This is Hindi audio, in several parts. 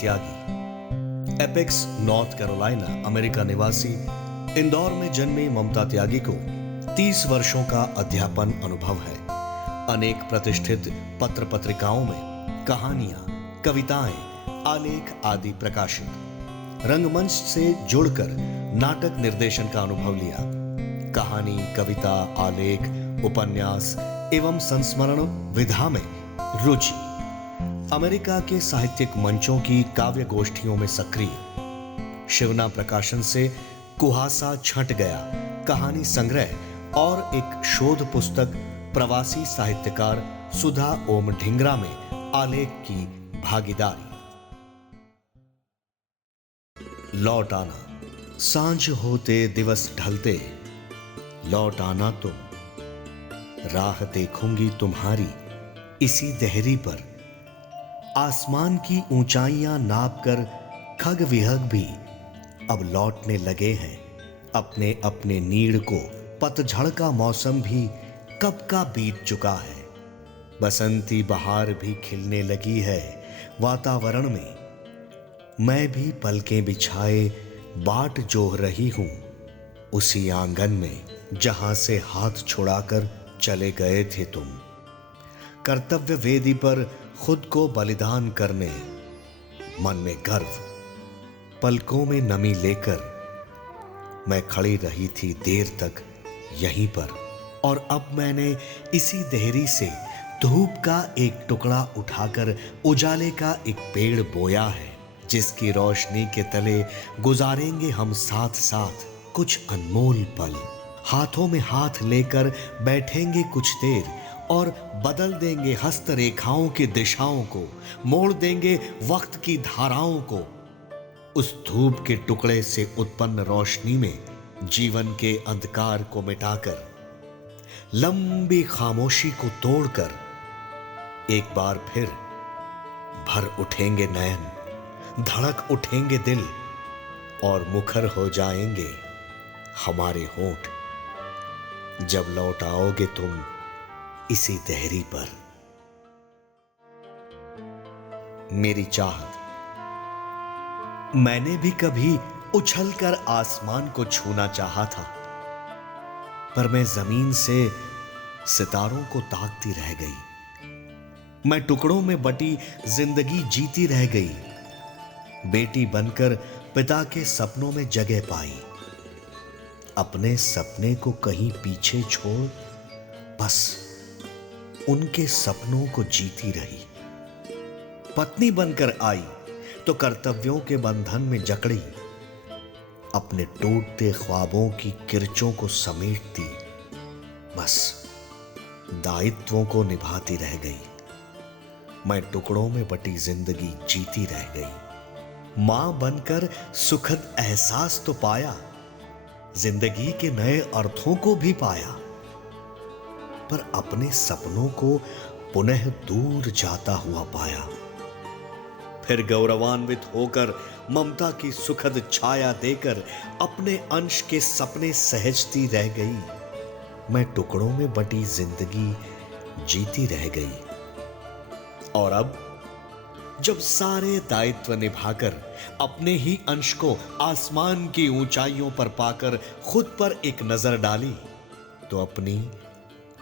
त्यागी। एपेक्स, नॉर्थ कैरोलिना, अमेरिका निवासी इंदौर में जन्मी ममता त्यागी को 30 वर्षों का अध्यापन अनुभव है। अनेक प्रतिष्ठित पत्र पत्रिकाओं में कहानियां, कविताएं, आलेख आदि प्रकाशित। रंगमंच से जुड़कर नाटक निर्देशन का अनुभव लिया। कहानी, कविता, आलेख, उपन्यास एवं संस्मरण विधा में रुचि। अमेरिका के साहित्यिक मंचों की काव्य गोष्ठियों में सक्रिय। शिवना प्रकाशन से कुहासा छंट गया कहानी संग्रह और एक शोध पुस्तक प्रवासी साहित्यकार सुधा ओम ढिंगरा में आलेख की भागीदारी। लौट आना। सांझ होते दिवस ढलते लौट आना तुम, राह देखूंगी तुम्हारी इसी देहरी पर। आसमान की ऊंचाइयां नापकर खग विहग भी अब लौटने लगे हैं अपने अपने नीड़ को। पतझड़ का मौसम भी कब का बीत चुका है। बसंती बहार भी खिलने लगी है वातावरण में। मैं भी पलकें बिछाए बाट जोह रही हूं उसी आंगन में जहां से हाथ छुड़ाकर चले गए थे तुम। कर्तव्य वेदी पर खुद को बलिदान करने, मन में गर्व, पलकों में नमी लेकर मैं खड़ी रही थी देर तक यहीं पर। और अब मैंने इसी देहरी से धूप का एक टुकड़ा उठाकर उजाले का एक पेड़ बोया है, जिसकी रोशनी के तले गुजारेंगे हम साथ साथ कुछ अनमोल पल। हाथों में हाथ लेकर बैठेंगे कुछ देर और बदल देंगे हस्त रेखाओं की दिशाओं को, मोड़ देंगे वक्त की धाराओं को। उस धूप के टुकड़े से उत्पन्न रोशनी में जीवन के अंधकार को मिटाकर, लंबी खामोशी को तोड़कर एक बार फिर भर उठेंगे नयन, धड़क उठेंगे दिल और मुखर हो जाएंगे हमारे होंठ जब लौट आओगे तुम इसी देहरी पर। मेरी चाहत। मैंने भी कभी उछलकर आसमान को छूना चाहा था, पर मैं जमीन से सितारों को ताकती रह गई। मैं टुकड़ों में बटी जिंदगी जीती रह गई। बेटी बनकर पिता के सपनों में जगह पाई। अपने सपने को कहीं पीछे छोड़ बस उनके सपनों को जीती रही। पत्नी बनकर आई तो कर्तव्यों के बंधन में जकड़ी, अपने टूटते ख्वाबों की किरचों को समेटती, बस दायित्वों को निभाती रह गई। मैं टुकड़ों में बटी जिंदगी जीती रह गई। मां बनकर सुखद एहसास तो पाया, जिंदगी के नए अर्थों को भी पाया, पर अपने सपनों को पुनः दूर जाता हुआ पाया। फिर गौरवान्वित होकर ममता की सुखद छाया देकर अपने अंश के सपने सहजती रह गई। मैं टुकड़ों में बटी जिंदगी जीती रह गई। और अब जब सारे दायित्व निभाकर अपने ही अंश को आसमान की ऊंचाइयों पर पाकर खुद पर एक नजर डाली, तो अपनी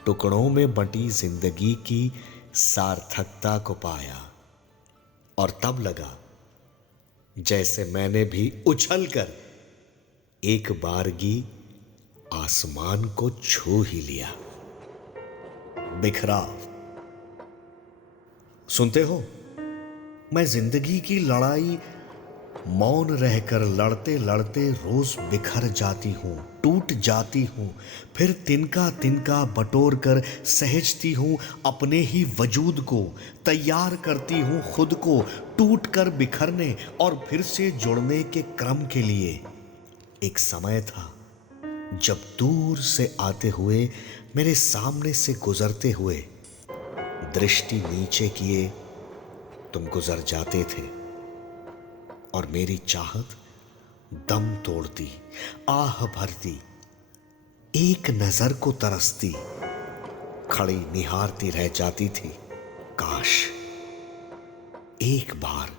टुकड़ों में बटी जिंदगी की सार्थकता को पाया। और तब लगा जैसे मैंने भी उछलकर एक बारगी आसमान को छू ही लिया। बिखराव। सुनते हो, मैं जिंदगी की लड़ाई मौन रहकर लड़ते लड़ते रोज बिखर जाती हूं, टूट जाती हूं, फिर तिनका तिनका बटोर कर सहजती हूं अपने ही वजूद को, तैयार करती हूं खुद को टूट कर बिखरने और फिर से जुड़ने के क्रम के लिए। एक समय था जब दूर से आते हुए, मेरे सामने से गुजरते हुए, दृष्टि नीचे किए तुम गुजर जाते थे और मेरी चाहत दम तोड़ती, आह भरती, एक नजर को तरसती, खड़ी निहारती रह जाती थी। काश एक बार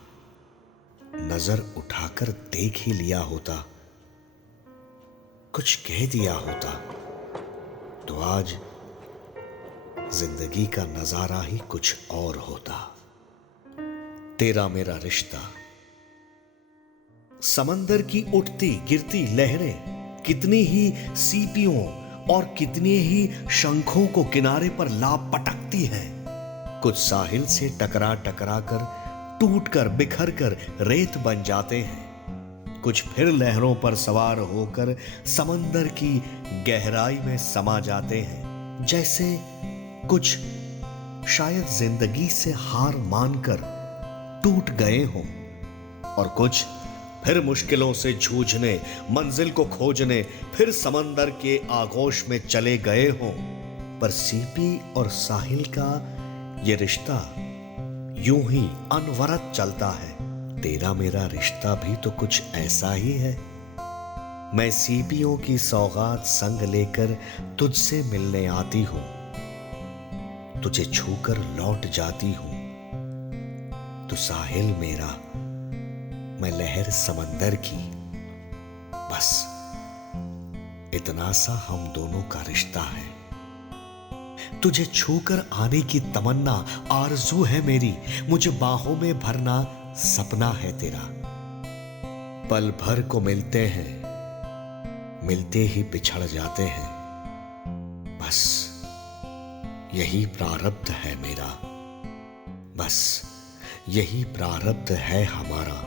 नजर उठाकर देख ही लिया होता, कुछ कह दिया होता, तो आज जिंदगी का नजारा ही कुछ और होता। तेरा मेरा रिश्ता। समंदर की उठती गिरती लहरें कितनी ही सीपियों और कितने ही शंखों को किनारे पर ला पटकती हैं। कुछ साहिल से टकरा टकरा कर टूट कर बिखर कर रेत बन जाते हैं। कुछ फिर लहरों पर सवार होकर समंदर की गहराई में समा जाते हैं। जैसे कुछ शायद जिंदगी से हार मानकर टूट गए हों, और कुछ फिर मुश्किलों से जूझने, मंजिल को खोजने फिर समंदर के आगोश में चले गए हों। पर सीपी और साहिल का ये रिश्ता यूं ही अनवरत चलता है। तेरा मेरा रिश्ता भी तो कुछ ऐसा ही है। मैं सीपियों की सौगात संग लेकर तुझसे मिलने आती हूं, तुझे छूकर लौट जाती हूं। तू साहिल मेरा, मैं लहर समंदर की, बस इतना सा हम दोनों का रिश्ता है। तुझे छूकर आने की तमन्ना आरज़ू है मेरी, मुझे बाहों में भरना सपना है तेरा। पल भर को मिलते हैं, मिलते ही बिछड़ जाते हैं, बस यही प्रारब्ध है मेरा, बस यही प्रारब्ध है हमारा।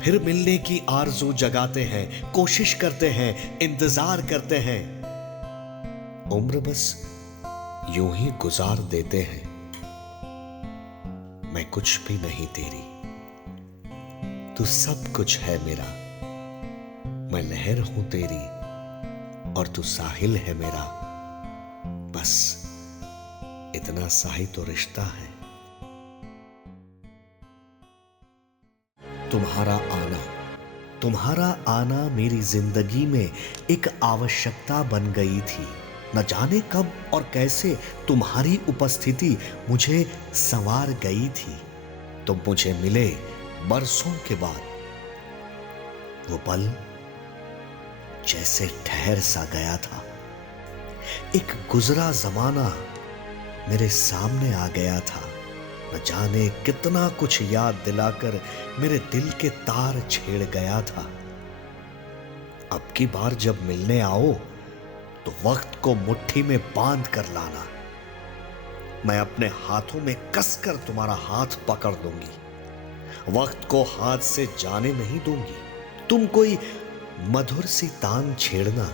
फिर मिलने की आरज़ू जगाते हैं, कोशिश करते हैं, इंतजार करते हैं। उम्र बस यूं ही गुजार देते हैं। मैं कुछ भी नहीं तेरी, तू सब कुछ है मेरा। मैं लहर हूं तेरी और तू साहिल है मेरा, बस इतना सा ही तो रिश्ता है। तुम्हारा आना मेरी जिंदगी में एक आवश्यकता बन गई थी। न जाने कब और कैसे तुम्हारी उपस्थिति मुझे संवार गई थी। तुम मुझे मिले बरसों के बाद। वो पल जैसे ठहर सा गया था। एक गुजरा जमाना मेरे सामने आ गया था। न जाने कितना कुछ याद दिलाकर मेरे दिल के तार छेड़ गया था। अब की बार जब मिलने आओ तो वक्त को मुट्ठी में बांध कर लाना। मैं अपने हाथों में कसकर तुम्हारा हाथ पकड़ लूंगी। वक्त को हाथ से जाने नहीं दूंगी। तुम कोई मधुर सी तान छेड़ना,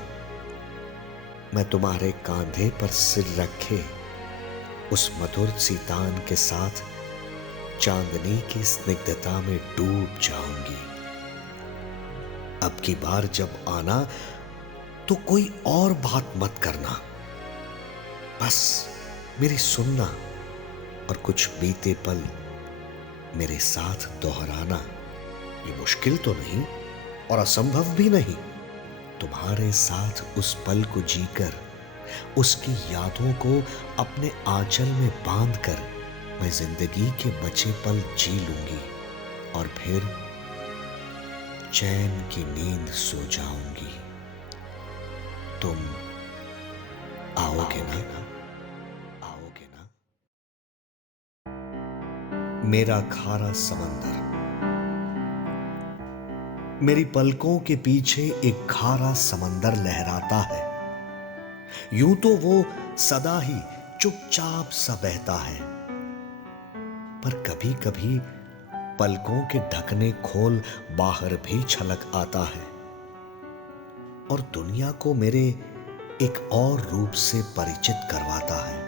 मैं तुम्हारे कांधे पर सिर रखे उस मधुर सी तान के साथ चांदनी की स्निग्धता में डूब जाऊंगी। अब की बार जब आना तो कोई और बात मत करना, बस मेरी सुनना और कुछ बीते पल मेरे साथ दोहराना। ये मुश्किल तो नहीं और असंभव भी नहीं। तुम्हारे साथ उस पल को जीकर, उसकी यादों को अपने आंचल में बांधकर मैं जिंदगी के बचे पल जी लूंगी और फिर चैन की नींद सो जाऊंगी। तुम आओगे ना? आओगे ना? मेरा खारा समंदर। मेरी पलकों के पीछे एक खारा समंदर लहराता है। यूं तो वो सदा ही चुपचाप सा बहता है, पर कभी कभी पलकों के ढकने खोल बाहर भी छलक आता है और दुनिया को मेरे एक और रूप से परिचित करवाता है।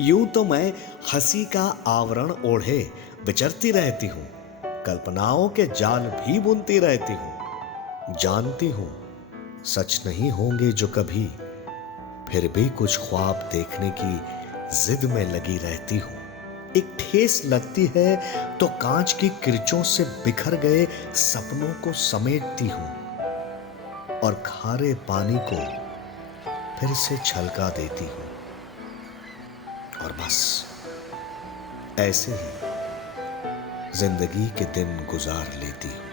यूं तो मैं हंसी का आवरण ओढ़े विचरती रहती हूं, कल्पनाओं के जाल भी बुनती रहती हूं। जानती हूं सच नहीं होंगे जो कभी, फिर भी कुछ ख्वाब देखने की जिद में लगी रहती हूं। एक ठेस लगती है तो कांच की किरचों से बिखर गए सपनों को समेटती हूं और खारे पानी को फिर से छलका देती हूं। और बस ऐसे ही जिंदगी के दिन गुजार लेती हूँ।